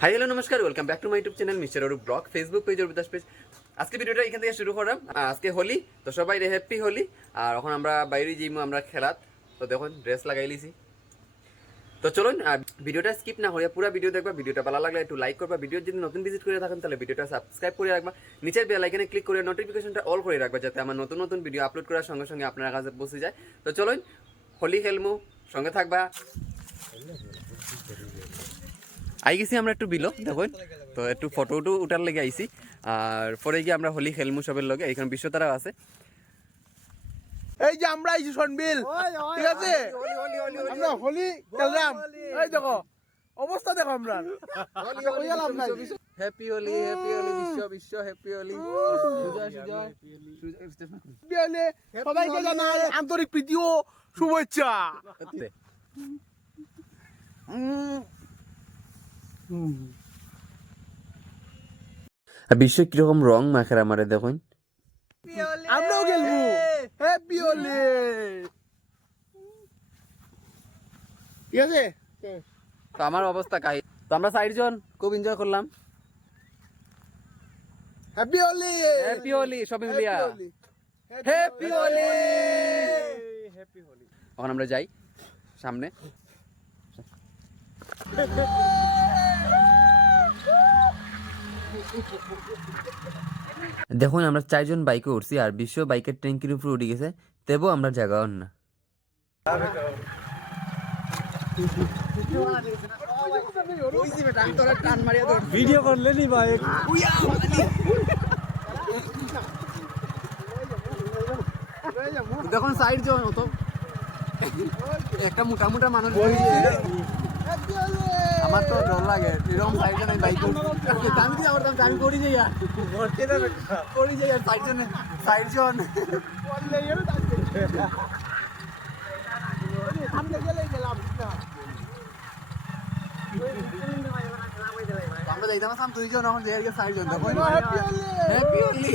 High, hello, নমস্কার welcome back to my YouTube channel mister Arup blog Facebook page Arup Das page আজকে ভিডিওটা এখান থেকে শুরু করলাম আজকে হোলি, তো সবাই রে হ্যাপি হোলি। আর এখন আমরা বাইরে যাইমু, আমরা খেলাত। তো দেখুন ড্রেস লাগাই লিছি। তো চলুন ভিডিওটা স্কিপ না হয়ে পুরো ভিডিও দেখবা ভিডিওটা ভালো লাগলে একটু লাইক করবা। ভিডিও যদি নতুন ভিজিট করে থাকেন তাহলে ভিডিওটা সাবস্ক্রাইব করে রাখবা। নিচের বেল আইকনে ক্লিক করে নোটিফিকেশনটা অল করে রাখবা যাতে আমার নতুন নতুন ভিডিও আপলোড করার সঙ্গে সঙ্গে আপনার কাছে পৌঁছে যায়। তো চলুন হোলি খেলমু সঙ্গে থাকবা। আই গেছি আমরা একটু বিলো দেখুন। তো একটু ফটো উটো উঠার লেগে আইছি। আর পরে গিয়ে আমরা হোলি খেলমু সবের লগে এখানে বিশ্বতারাও আছে। এই যে আমরা আইছি সনবিল ঠিক আছে? আমরা হোলি খেললাম। এই দেখো অবস্থা দেখো আমরা। লাভ নাই। হ্যাপি হোলি। হ্যাপি হোলি বিশ্ব বিশ্ব হ্যাপি হোলি সবাইকে জানাই আন্তরিক প্রীতি ও শুভেচ্ছা। বিশ্ব কীরকম রং মাখের আমারে দেখুন। আমরাও খেলব হ্যাপি হলে ঠিক আছে? তো আমার অবস্থা কাই তো আমরা চারজন খুব এনজয় করলাম। হ্যাপি হলে হ্যাপি হোলি সবাই মিলিয়া হ্যাপি হলে এখন আমরা যাই সামনে। দেখুন আমরা চারজন বাইকে উঠছি আর বিশ্ব বাইকের ট্যাঙ্কির উপরে উঠে গেছে। তেবও আমরা জায়গা হন না ভিডিও করলে নি ভাই। দেখুন সাইড জন অত একটা মোটা মোটা মানুষ আমার তো ডর লাগে। এরকম সাইড জন বাইক আমি কি আমার আমি করি যাই আর করি যাই আর সাইড সাইড জন আমরা যাইতাম সাম দুইজন আমার জায়গায় সাইড জন দেখো হ্যাপি হলে হ্যাপি হোলি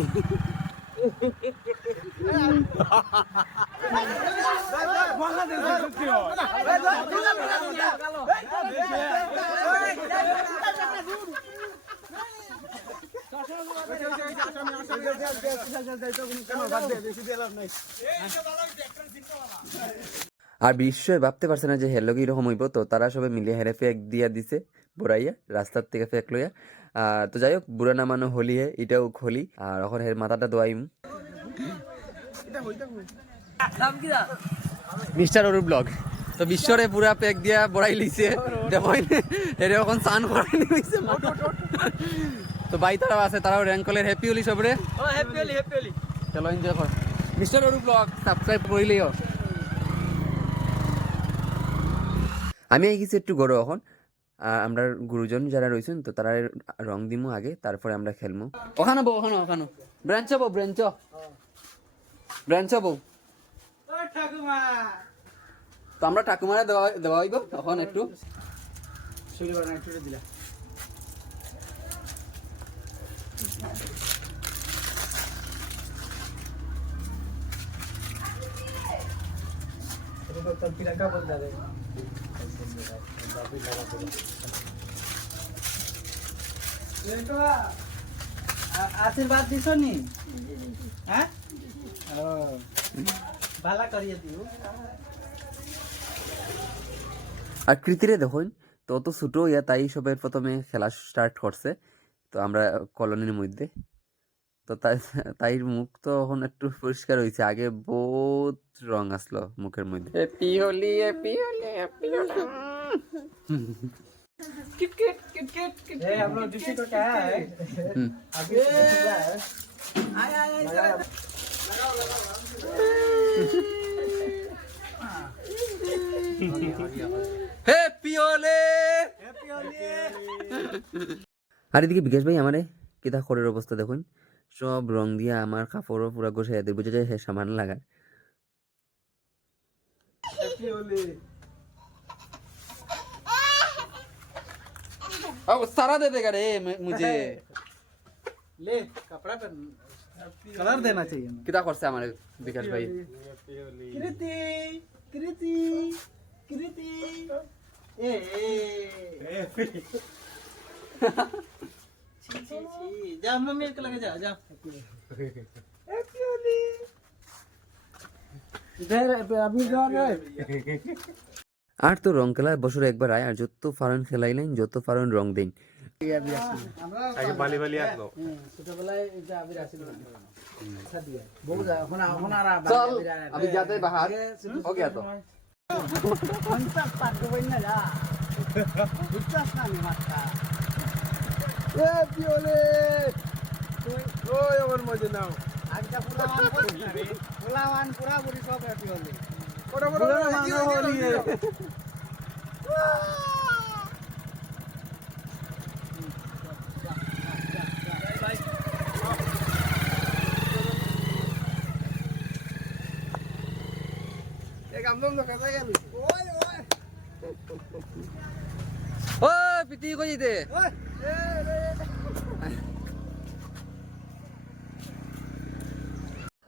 আর বিস্ময় ভাবতে পারছে না যে হেলো কি রকম হইব। তো তারা সবাই মিলিয়ে হেরে ফেক দিয়া দিছে বুড়াইয়া রাস্তার থেকে ফেক লইয়া। তো যাই হোক বুড়া নামানো হোলি হে এটাও হোলি। আর এখন হের মাথাটা দোয়াইম। Mister Arup blog. তো বিশ্বরে পুরা পেক দিয়া বড়াই লিছে এর এখন স্নান করাই নিছে তো বাই তারাও আছে তারাও র্যাঙ্ক কলের হ্যাপি হোলি সবরে। Happy Holi happy Holi. চলো এনজয় কর। মিস্টার অরুপ ব্লগ সাবস্ক্রাইব আমি আই গেছি একটু গরু এখন। আমরা গুরুজন যারা রয়েছেন, তো তারা রং দিমু আগে, তারপরে আমরা খেলমু। ওখানে বউ, ওখানে ওখানে। ব্রাঞ্চ বউ, ব্রাঞ্চ। ব্রাঞ্চ বউ। তো আমরা ঠাকুমারা দেওয়া দেওয়া হইব, তখন একটু। দিলা আশীর্বাদ দিছ নি? হ্যাঁ? আর কৃতিরে দেখুন, তো অত ছোট ইয়া, তাই সবের প্রথমে খেলা স্টার্ট করছে। তো আমরা কলোনির মধ্যে তো তাই তাই মুখ তো এখন একটু পরিষ্কার হয়েছে আগে বহুত রং আসলো মুখের মধ্যে happy Holi happy Holi happy ए हम लोग ड्यूटी को क्या है अभी आए आए आए হ্যাপি হোলি আর এদিকে বিকাশ ভাই আমারে কিতা খড়ের অবস্থা দেখুন সব রং দিয়ে আমার কাপড়ও পুরা গোছাই দিয়ে বুঝে যায় সে সামান লাগার अब सारा दे देगा रे मु- मुझे ले कपड़ा पहन कलर देना चाहिए ना কিতা করছে আমার বিকাশ ভাই कृति कृति कृति ए ए छी छी छी जा मम्मी के लगे जा जा हैप्पी होली इधर अभी जा रहे আর তো রং খেলায় বছর একবার আয় আর যত ফারন খেলাইলেন যত ফারন রং দিন আগে বালি বালি আসলো ছোটবেলায় এটা আবির আসিল আচ্ছা দিয়ে বউ যা এখন এখন আর চল আমি যাতে বাহার हो गया तो কোনটা পাক বই না যা বুঝছাস না নি মাথা এ পিওলে ওই আমার মজা নাও আজকে ফুলাওয়ান করিস না রে ফুলাওয়ান পুরাপুরি সব হ্যাপি হলি বড় হলি কাজা গেল ওই ওই ও পিতি কই রে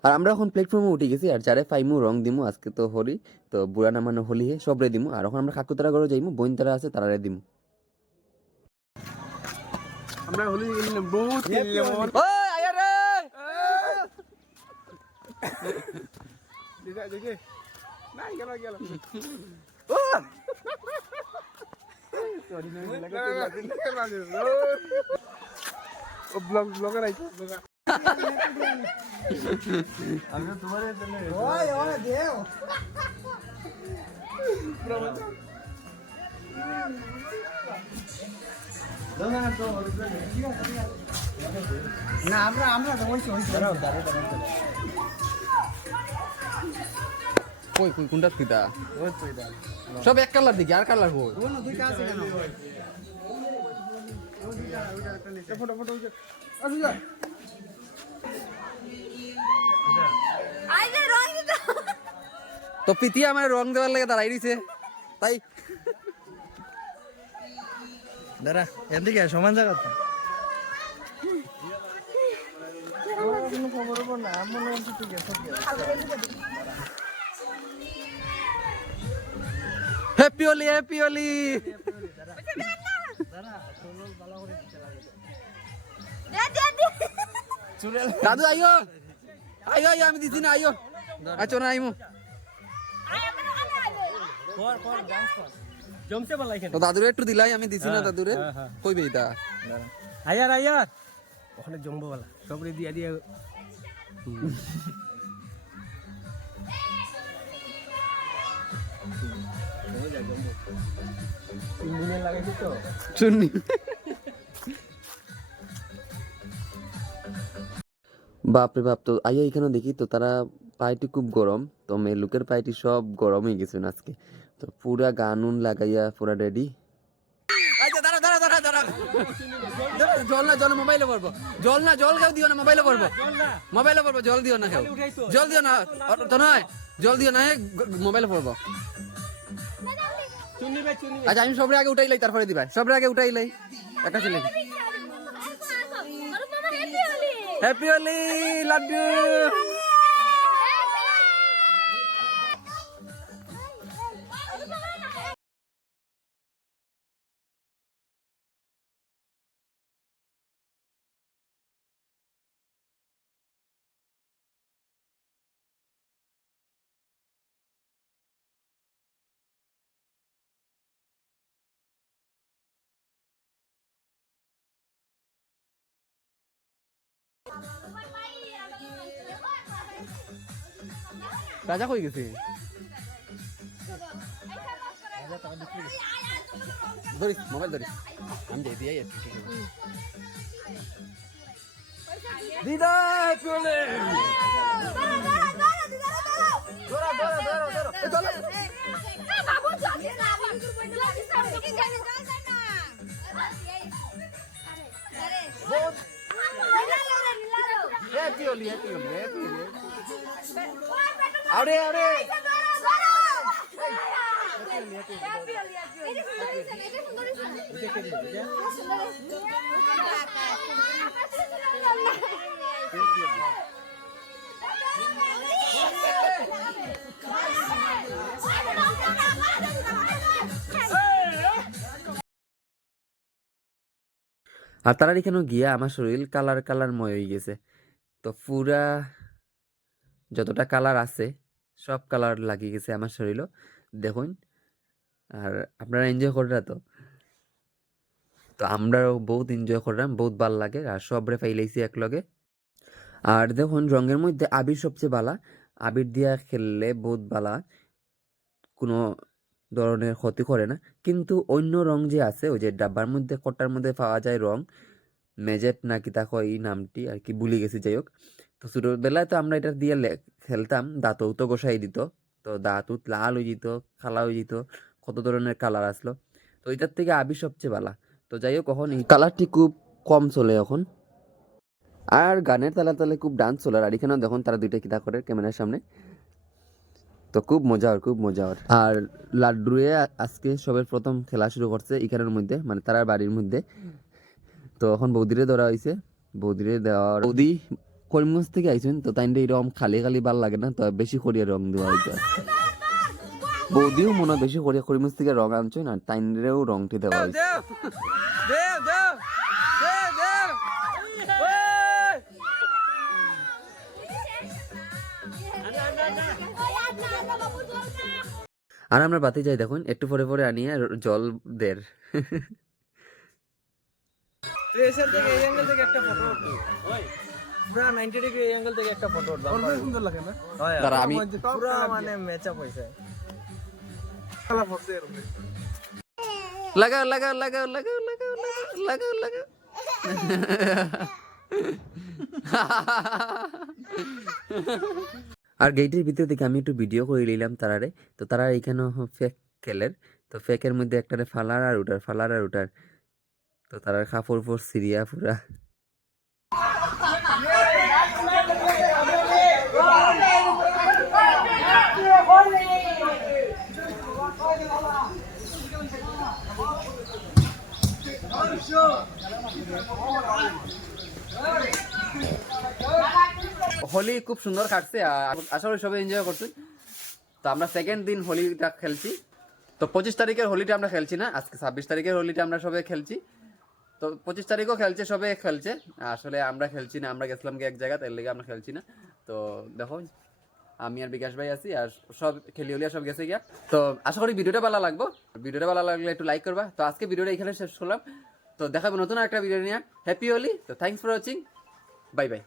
আর আমরা এখন প্ল্যাটফর্মে উঠে গেছি আর যারে পাইমু রং দিমু আজকে তো হরি তো বুড়া নামানো হলি হে সবরে দিমু। আর এখন আমরা কাকুতারা ঘরে যাইমু বোন তারা আছে তারারে দিমু। আমরা হলি গেলি বহুত খেললে ও আয়া রে! দেখে দেখে। নাই গেল গেল। ও ব্লগ ব্লগার আইছে ব্লগার ওই ওই দেও না আমরা আমরা তো ওইছি ওইছি কই কই কোনটা কিতা সব এক কালার দিকে আর কালার কই? আছে তো পিতি আমার রং দেওয়ার লাগে দাঁড়াই দিছে তাই দাঁড়া এদিকে সমান জায়গা তো। হ্যাপি হোলি হ্যাপি দে দে দে দাদু আইও। আইও আইও আমি দিছি না আইও। আচ্ছা না আইমু। দাদুরে একটু দিলাই আমি দিছি না দাদুরে। কইবে এটা আয়ার আয়ার। ওখানে জমবো বলা সবরে দিয়া দিয়া। বাপরে বাপ তো আইয়া এখানে দেখি তো তারা পায়েটি খুব গরম তো মেয়ে লোকের পায়েটি সব গরম হয়ে গেছে আজকে। তো পুরা গানুন লাগাইয়া পুরা রেডি আচ্ছা দাঁড়া দাঁড়া দাঁড়া দাঁড়া জল না জল মোবাইলে পড়ব জল না জল কেউ দিও না মোবাইলে পড়ব মোবাইলে পড়ব জল দিও না কেউ। জল দিও না তো নয় জল দিও না মোবাইলে পড়ব আচ্ছা আমি সবরে আগে উঠাইলাই তারপরে দিবা। সবরে আগে উঠাইলাই একটা ছেলে। Happy Holi. Love Holi রাজা কই গেছে ধরিস মোবাইল ধরিস আমি যাই দিয়ে যাচ্ছি ঠিক আছে দিদা হ্যাপি হোলি ধরো ধরো ধরো ধরো ধরো বাবু চলে না বাবু বন্ধু লাগিস না কি জানি জানি না আরে বহুত Holi Holi Holi আরে আরে। আর তারা এখানে গিয়া আমার শরীর কালার কালারময় হয়ে গেছে। তো পুরা যতটা কালার আছে, সব কালার লাগিয়ে গেছে আমার শরীরও। দেখুন, আর আপনারা এনজয় কররা তো। তো আমরাও বহুত এনজয় করলাম, বহুত ভালো লাগে, আর সবরে পাইলাইছি একলগে। আর দেখুন, রঙের মধ্যে আবির সবচেয়ে বালা। আবির দিয়া খেললে বহুত বালা, কোনো ধরনের ক্ষতি করে না। কিন্তু অন্য রং যে আছে, ওই যে ডাব্বার মধ্যে কটার মধ্যে পাওয়া যায় রং মেজেট নাকি তা কয় এই নামটি আর কি ভুলে গেছি, যাই হোক। তো ছোটোবেলায় তো আমরা এটা দিয়ে খেলতাম, দাঁতও তো গোসাই দিত। তো দাঁতও লাল হয়ে যেত খালা হয়ে যেত, কত ধরনের কালার আসলো। তো এটার থেকে আবি সবচেয়ে ভালা তো যাই হোক, এখন এই কালারটি খুব কম চলে এখন। আর গানের তালে তালে খুব ডান্স চলে, আর এখানেও দেখুন তারা দুইটা কিতা করে ক্যামেরার সামনে। তো খুব মজা আর খুব মজা আর আর লাড্ডুয়ে আজকে সবের প্রথম খেলা শুরু করছে এখানের মধ্যে মানে তার বাড়ির মধ্যে। তো এখন বৌদিরে ধরা হয়েছে বৌদিরে দেওয়ার বৌদি করিমগঞ্জ থেকে আইছেন তো তাইন্ডে এরকম খালি খালি ভালো লাগে না তো বেশি করিয়া রং দেওয়া হইতো বৌদিও মনে হয় বেশি করিয়া করিমগঞ্জ থেকে রং আনছেন আর তাইন্ডেও রংটি দেওয়া হয়েছে আর আমরা বাতি যাই দেখুন একটু পরে পরে আনিয়ে জল দের। আর গেটের ভিতর থেকে আমি একটু ভিডিও করে নিলাম তারারে। তো তারা এখানে ফেক খেলের তো ফেকের মধ্যে একটারে ফালার আর উঠার ফালার আর উঠার তো তারা কাপড় পর সিরিয়া পুরা। হোলি খুব সুন্দর কাটছে আশা করি সবাই এনজয় করছে তো আমরা সেকেন্ড দিন হোলিটা খেলছি। তো পঁচিশ তারিখের হোলিটা আমরা খেলছি না, আজকে ছাব্বিশ তারিখের হোলিটা আমরা সবাই খেলছি। তো পঁচিশ তারিখও খেলছে, সবে খেলছে। আসলে আমরা খেলছি না, আমরা গেছিলাম এক জায়গা, তার লেগে আমরা খেলছি না। তো দেখো, আমি আর বিকাশ ভাই আছি, আর সব খেলি হলিয়া সব গেছে গিয়া। তো আশা করি ভিডিওটা ভালো লাগবো। ভিডিওটা ভালো লাগলে একটু লাইক করবা। তো আজকে ভিডিওটা এখানে শেষ করলাম। তো দেখাবো নতুন একটা ভিডিও নিয়ে। হ্যাপি হোলি তো thanks for watching bye bye